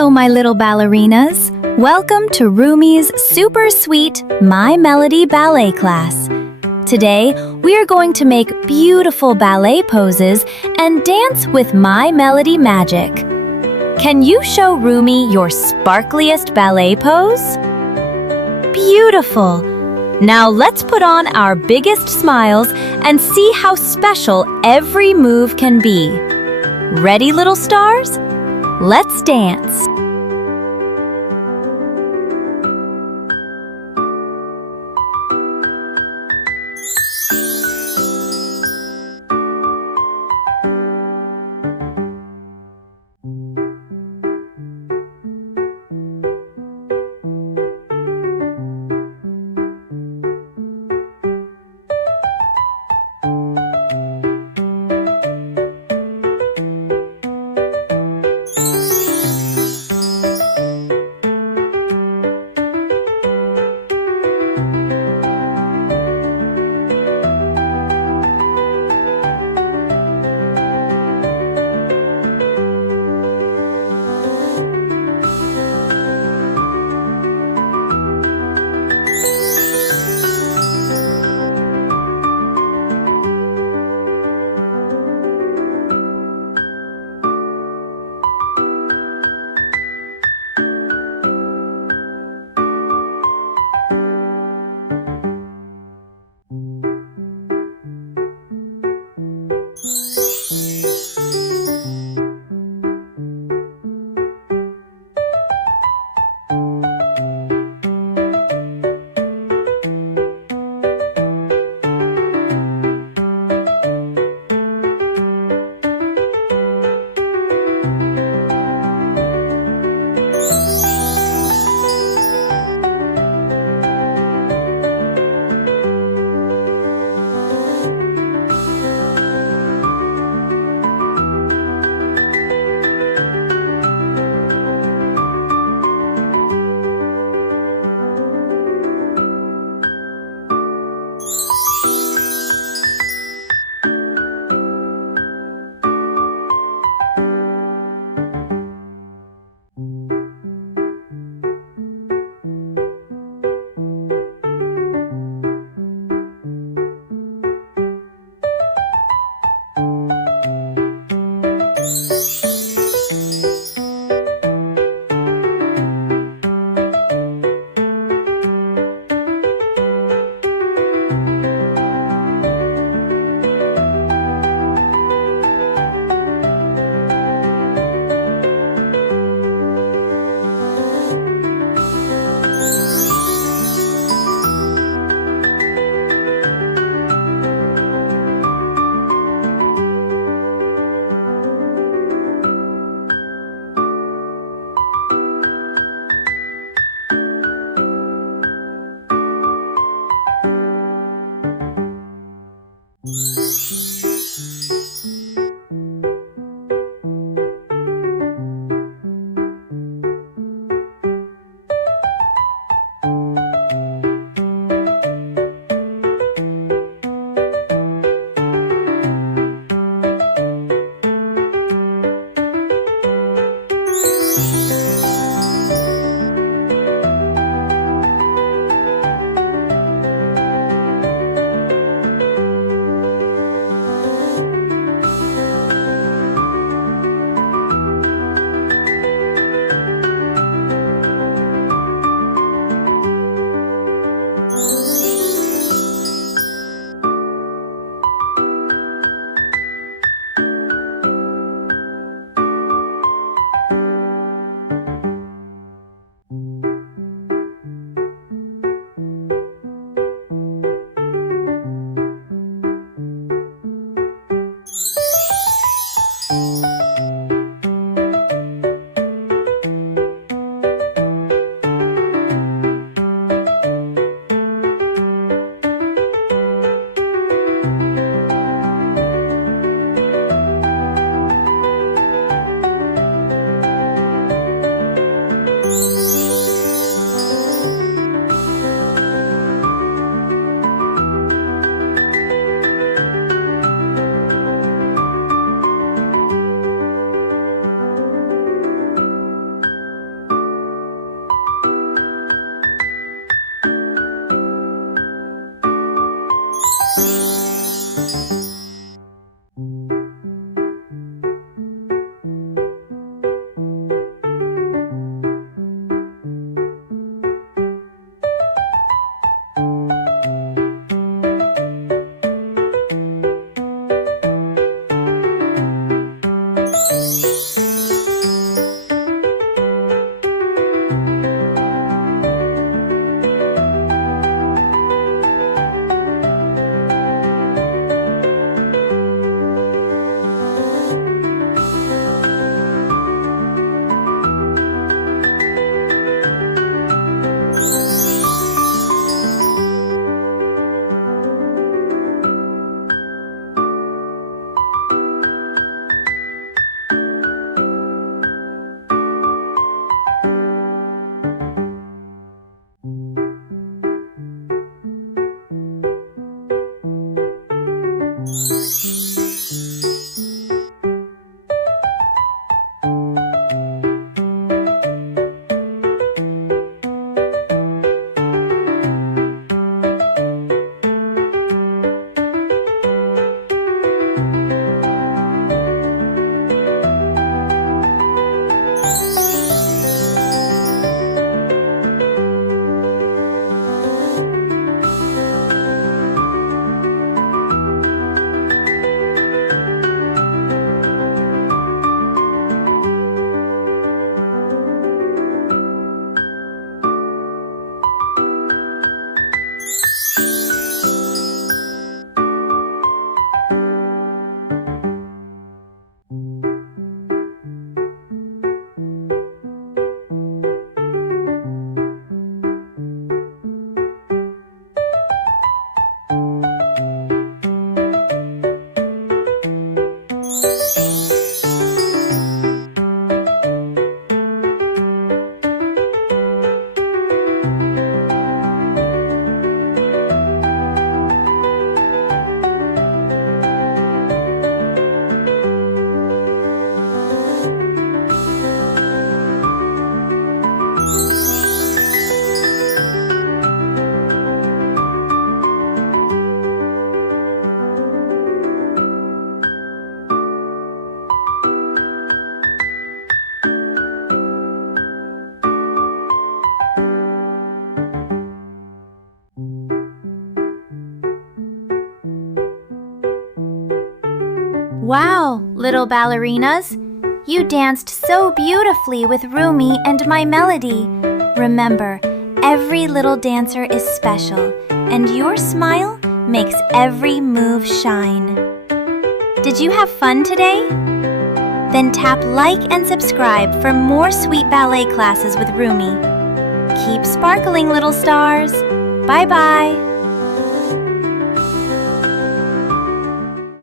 Hello, my little ballerinas. Welcome to RUMI's super sweet My Melody ballet class. Today, we are going to make beautiful ballet poses and dance with My Melody magic. Can you show RUMI your sparkliest ballet pose? Beautiful! Now let's put on our biggest smiles and see how special every move can be. Ready, little stars? Let's dance! Wow, little ballerinas! You danced so beautifully with RUMI and my melody. Remember, every little dancer is special, and your smile makes every move shine. Did you have fun today? Then tap like and subscribe for more sweet ballet classes with RUMI. Keep sparkling, little stars. Bye-bye.